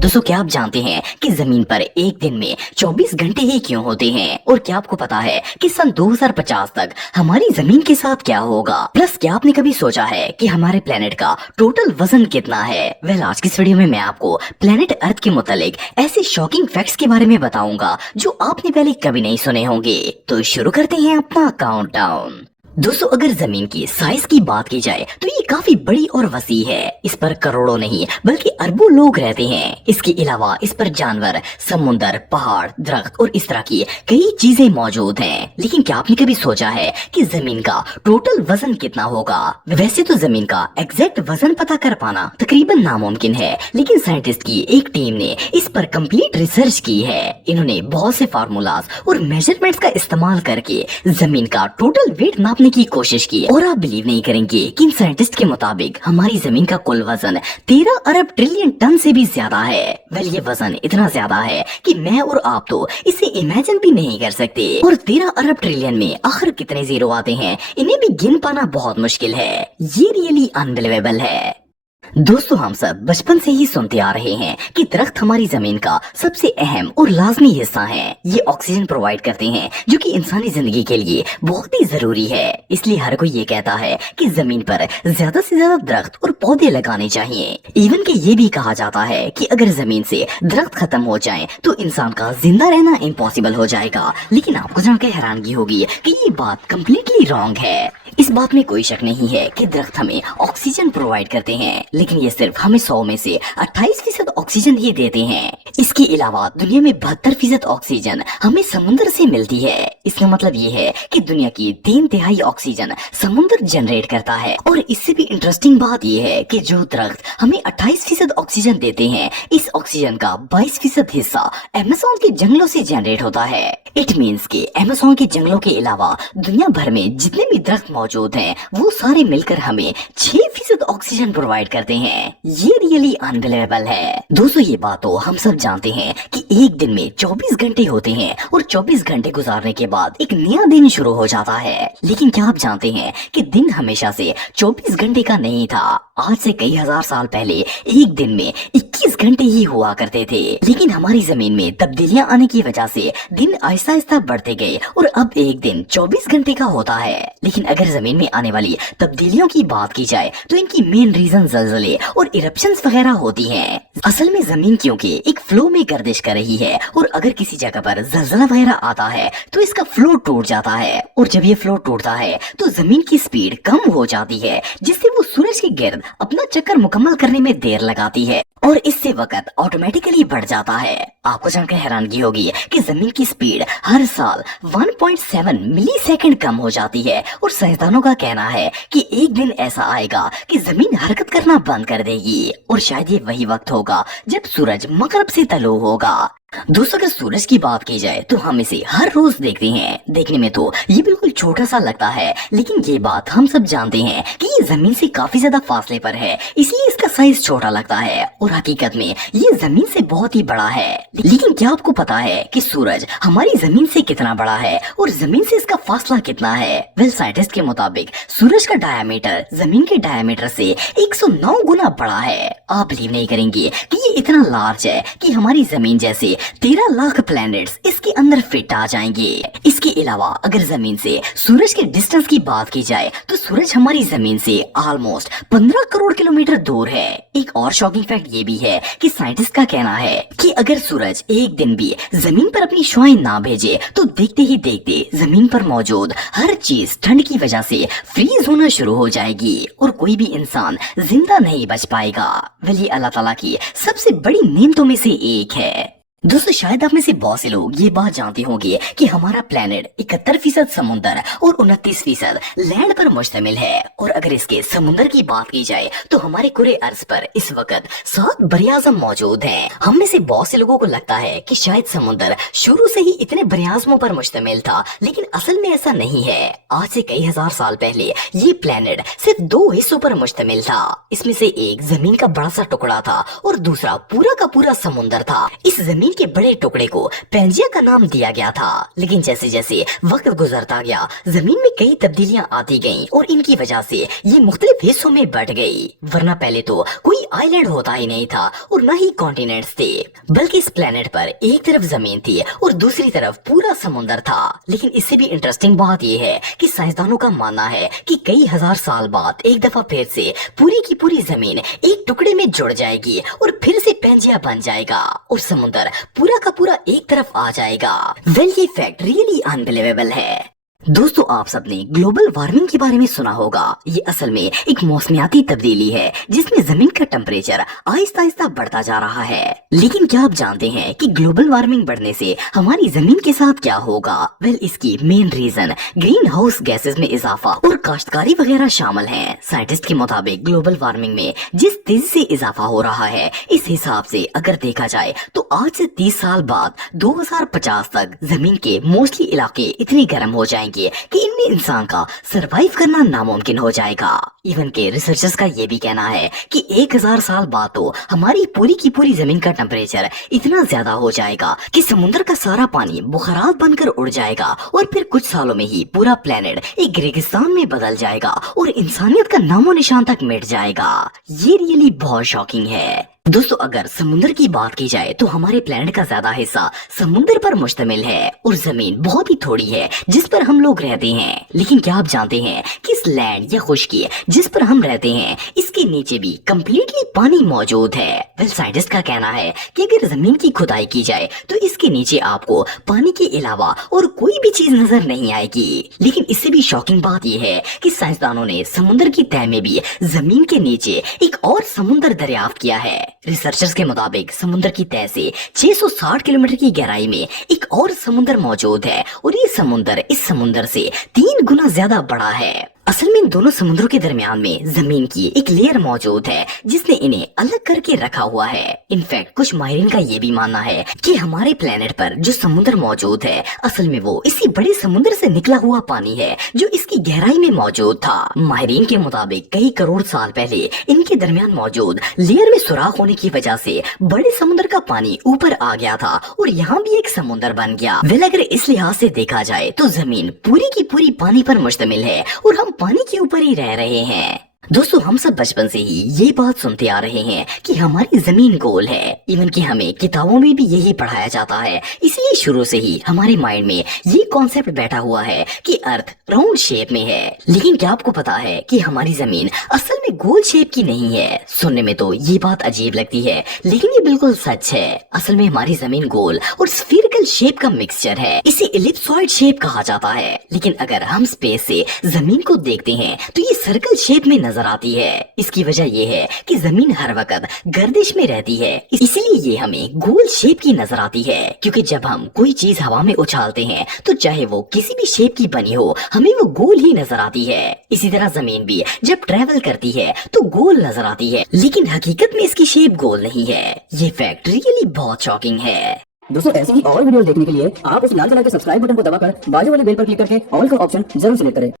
दोस्तों, क्या आप जानते हैं कि जमीन पर एक दिन में 24 घंटे ही क्यों होते हैं? और क्या आपको पता है कि सन 2050 तक हमारी जमीन के साथ क्या होगा? प्लस क्या आपने कभी सोचा है कि हमारे प्लेनेट का टोटल वजन कितना है? आज की इस वीडियो में मैं आपको प्लेनेट अर्थ के मुतालिक ऐसे शॉकिंग फैक्ट्स के बारे में बताऊंगा जो आपने पहले कभी नहीं सुने होंगे। तो शुरू करते हैं अपना काउंटडाउन। दोस्तों, अगर जमीन की साइज की बात की जाए तो ये काफी बड़ी और वसी है। इस पर करोड़ों नहीं बल्कि अरबों लोग रहते हैं। इसके अलावा इस पर जानवर, समुंदर, पहाड़, दरख्त और इस तरह की कई चीजें मौजूद हैं। लेकिन क्या आपने कभी सोचा है कि जमीन का टोटल वजन कितना होगा? वैसे तो जमीन का एग्जैक्ट वजन पता कर पाना तकरीबन नामुमकिन है, लेकिन साइंटिस्ट की एक टीम ने इस पर कंप्लीट रिसर्च की है। इन्होंने बहुत से फार्मूलाज और मेजरमेंट्स का इस्तेमाल करके जमीन का टोटल वेट नापने की कोशिश की। और आप बिलीव नहीं करेंगे कि इन साइंटिस्ट के मुताबिक हमारी जमीन का कुल वजन 13 अरब ट्रिलियन टन से भी ज्यादा है। ये वजन इतना ज्यादा है कि मैं और आप तो इसे इमेजिन भी नहीं कर सकते। और 13 अरब ट्रिलियन में आखिर कितने जीरो आते हैं, इन्हें भी गिन पाना बहुत मुश्किल है। ये रियली अनबिलीवेबल है। दोस्तों, हम सब बचपन से ही सुनते आ रहे हैं कि दरख्त हमारी जमीन का सबसे अहम और लाजमी हिस्सा हैं। ये ऑक्सीजन प्रोवाइड करते हैं जो कि इंसानी जिंदगी के लिए बहुत ही जरूरी है। इसलिए हर कोई ये कहता है कि जमीन पर ज्यादा से ज्यादा दरख्त और पौधे लगाने चाहिए। इवन कि ये भी कहा जाता है कि अगर जमीन से दरख्त खत्म हो जाए तो इंसान का जिंदा रहना इम्पॉसिबल हो जाएगा। लेकिन आपको जानकर हैरानगी होगी कि ये बात कम्प्लीटली रॉन्ग है। इस बात में कोई शक नहीं है कि दरख्त हमें ऑक्सीजन प्रोवाइड करते हैं, लेकिन ये सिर्फ हमें 100 में से 28% ऑक्सीजन ही देते हैं। इसके अलावा दुनिया में 72% ऑक्सीजन हमें समुद्र से मिलती है। इसका मतलब ये है कि दुनिया की 3/3 ऑक्सीजन समुद्र जनरेट करता है। और इससे भी इंटरेस्टिंग बात ये है कि जो दरख्त हमें 28% ऑक्सीजन देते हैं, इस ऑक्सीजन का 22% हिस्सा अमेज़न के जंगलों से जनरेट होता है। इट मीन्स कि अमेज़न के जंगलों के अलावा दुनिया भर में जितने भी दरख्त मौजूद हैं, वो सारे मिलकर हमें 6% ऑक्सीजन प्रोवाइड करते हैं। ये रियली अनबिलीवेबल है। दोस्तों, ये बात तो हम सब जानते हैं कि एक दिन में 24 घंटे होते हैं और 24 घंटे गुजारने के बाद एक नया दिन शुरू हो जाता है। लेकिन क्या आप जानते हैं कि दिन हमेशा से 24 घंटे का नहीं था। आज से कई हजार साल पहले एक दिन में 21 घंटे ही हुआ करते थे। लेकिन हमारी जमीन में तब्दीलियां आने की वजह से दिन आहिस्ता आहिस्ता बढ़ते गए और अब एक दिन 24 घंटे का होता है। लेकिन अगर जमीन में आने वाली तब्दीलियों की बात की जाए तो इनकी मेन रीजन जलजले और इरप्शंस वगैरह होती हैं। असल में जमीन क्योंकि एक फ्लो में गर्दिश कर रही है और अगर किसी जगह पर जलजला वगैरह आता है तो इसका फ्लो टूट जाता है। और जब ये फ्लो टूटता है तो जमीन की स्पीड कम हो जाती है, जिससे वो सूरज के गिर्द अपना चक्कर मुकम्मल करने में देर लगाती है और इससे वक्त ऑटोमेटिकली बढ़ जाता है। आपको जानकर हैरानगी होगी कि जमीन की स्पीड हर साल 1.7 मिलीसेकंड कम हो जाती है। और साइंसदानों का कहना है कि एक दिन ऐसा आएगा कि जमीन हरकत करना बंद कर देगी और शायद ये वही वक्त होगा जब सूरज मगरब से तलू होगा। दोस्तों, अगर सूरज की बात की जाए तो हम इसे हर रोज देखते हैं। देखने में तो ये बिल्कुल छोटा सा लगता है, लेकिन ये बात हम सब जानते हैं कि ये जमीन से काफी ज्यादा फासले पर है, इसलिए इसका साइज छोटा लगता है। और हकीकत में ये जमीन से बहुत ही बड़ा है। लेकिन क्या आपको पता है कि सूरज हमारी जमीन से कितना बड़ा है और जमीन से इसका फासला कितना है? साइंटिस्ट के मुताबिक सूरज का डायमीटर जमीन के डायमीटर से 109 गुना बड़ा है। आप बिलीव नहीं करेंगे कि ये इतना लार्ज है कि हमारी जमीन जैसे 13 लाख प्लैनेट्स इसके अंदर फिट आ जाएंगे। इसके अलावा अगर जमीन से सूरज के डिस्टेंस की बात की जाए तो सूरज हमारी जमीन से ऑलमोस्ट 15 करोड़ किलोमीटर दूर है। एक और शॉकिंग फैक्ट ये भी है कि साइंटिस्ट का कहना है कि अगर सूरज एक दिन भी जमीन पर अपनी शुआएं ना भेजे तो देखते ही देखते जमीन पर मौजूद हर चीज ठंड की वजह से फ्रीज होना शुरू हो जाएगी और कोई भी इंसान जिंदा नहीं बच पाएगा। ये अल्लाह ताला की सबसे बड़ी नेमतों में से एक है। दोस्तों, शायद आप में से बहुत से लोग ये बात जानते होंगे कि हमारा प्लेनेट 71% समुंदर और 29% लैंड पर मुश्तमिल है। और अगर इसके समुंदर की बात की जाए तो हमारे कुरे अर्ज पर इस वक्त 7 बरियाज़म मौजूद हैं। हम में से बहुत से लोगों को लगता है कि शायद समुंदर शुरू से ही इतने बरियाज़मों पर मुश्तमिल था, लेकिन असल में ऐसा नहीं है। आज से कई हजार साल पहले ये प्लेनेट सिर्फ 2 हिस्सों पर मुश्तमिल था। इसमें से एक जमीन का बड़ा सा टुकड़ा था और दूसरा पूरा का पूरा समुंदर था। इस जमीन जमीन के बड़े टुकड़े को पेंजिया का नाम दिया गया था। लेकिन जैसे जैसे वक्त गुजरता गया जमीन में कई तब्दीलियां आती गईं और इनकी वजह से ये मुख्तलिफ हिस्सों में बट गई। वरना पहले तो कोई आइलैंड होता ही नहीं था और न ही कॉन्टिनेंट्स थे, बल्कि इस प्लेनेट पर एक तरफ जमीन थी और दूसरी तरफ पूरा समुंदर था। लेकिन इससे भी इंटरेस्टिंग बात यह है कि साइंसदानों का मानना है कि कई हजार साल बाद एक दफा फिर से पूरी की पूरी जमीन एक टुकड़े में जुड़ जाएगी और फिर से पेंजिया बन जाएगा और समुंदर पूरा का पूरा एक तरफ आ जाएगा। वेल, ये फैक्ट रियली अनबिलीवेबल है। दोस्तों, आप सबने ग्लोबल वार्मिंग के बारे में सुना होगा। ये असल में एक मौसमियाती तब्दीली है जिसमें जमीन का टेम्परेचर आहिस्ता आहिस्ता बढ़ता जा रहा है। लेकिन क्या आप जानते हैं कि ग्लोबल वार्मिंग बढ़ने से हमारी जमीन के साथ क्या होगा? वेल, इसकी main reason green house gases में इजाफा और काश्तकारी वगैरह शामिल हैं। साइंटिस्ट के मुताबिक ग्लोबल वार्मिंग में जिस तेजी से इजाफा हो रहा है, इस हिसाब से अगर देखा जाए तो आज से 30 साल बाद 2050 तक जमीन के मोस्टली इलाके इतने गर्म हो जाएंगे कि इनमें इंसान का सरवाइव करना नामुमकिन हो जाएगा। इवन के रिसर्चर्स का ये भी कहना है कि 1000 साल बाद तो हमारी पूरी की पूरी जमीन का टेम्परेचर इतना ज्यादा हो जाएगा कि समुद्र का सारा पानी बुखारात बनकर उड़ जाएगा और फिर कुछ सालों में ही पूरा प्लेनेट एक रेगिस्तान में बदल जाएगा और इंसानियत का नामो निशान तक मिट जाएगा। ये रियली बहुत शॉकिंग है। दोस्तों, अगर समुद्र की बात की जाए तो हमारे प्लेनेट का ज्यादा हिस्सा समुद्र पर मुश्तमिल है और जमीन बहुत ही थोड़ी है जिस पर हम लोग रहते हैं। लेकिन क्या आप जानते हैं कि इस लैंड या खुश्की जिस पर हम रहते हैं इसके नीचे भी कम्प्लीटली पानी मौजूद है। वेल, साइंटिस्ट का कहना है कि अगर जमीन की खुदाई की जाए तो इसके नीचे आपको पानी के अलावा और कोई भी चीज नजर नहीं आएगी। लेकिन इससे भी शॉकिंग बात यह है कि साइंसदानों ने समुद्र की तह में भी जमीन के नीचे एक और समुद्र दरियाफ्त किया है। रिसर्चर्स के मुताबिक समुद्र की तह से 660 किलोमीटर की गहराई में एक और समुद्र मौजूद है और ये समुद्र इस समुद्र से 3 गुना ज्यादा बड़ा है। असल में इन दोनों समुद्रों के दरमियान में जमीन की एक लेयर मौजूद है जिसने इन्हें अलग करके रखा हुआ है। इनफैक्ट कुछ माहिरीन का ये भी मानना है कि हमारे प्लेनेट पर जो समुद्र मौजूद है असल में वो इसी बड़े समुद्र से निकला हुआ पानी है जो इसकी गहराई में मौजूद था। माहिरीन के मुताबिक कई करोड़ साल पहले इनके दरमियान मौजूद लेयर में सुराख होने की वजह से बड़े समुद्र का पानी ऊपर आ गया था और यहाँ भी एक समुद्र बन गया। वेल, अगर इस लिहाज से देखा जाए तो जमीन पूरी की पूरी पानी पर मुश्तमिल है और हम पानी के ऊपर ही रह रहे हैं। दोस्तों, हम सब बचपन से ही ये बात सुनते आ रहे हैं कि हमारी जमीन गोल है। इवन कि हमें किताबों में भी यही पढ़ाया जाता है, इसलिए शुरू से ही हमारे माइंड में ये कॉन्सेप्ट बैठा हुआ है कि अर्थ राउंड शेप में है। लेकिन क्या आपको पता है कि हमारी जमीन असल में गोल शेप की नहीं है? सुनने में तो ये बात अजीब लगती है लेकिन ये बिल्कुल सच है। असल में हमारी जमीन गोल और स्फीरिकल शेप का मिक्सचर है। इसे एलिप्सॉइड शेप कहा जाता है। लेकिन अगर हम स्पेस से जमीन को देखते हैं तो ये सर्कल शेप में नजर आती है। इसकी वजह यह है कि जमीन हर वक्त गर्दिश में रहती है, इसलिए ये हमें गोल शेप की नजर आती है। क्योंकि जब हम कोई चीज हवा में उछालते हैं तो चाहे वो किसी भी शेप की बनी हो हमें वो गोल ही नजर आती है। इसी तरह जमीन भी जब ट्रेवल करती है तो गोल नजर आती है, लेकिन हकीकत में इसकी शेप गोल नहीं है। ये फैक्ट रियली बहुत शॉकिंग है। दोस्तों, ऐसी ही और वीडियो देखने के लिए आप उस लाल कलर के सब्सक्राइब बटन को दबाकर बाजू वाले बेल पर क्लिक करके ऑल का ऑप्शन जरूर सिलेक्ट करें।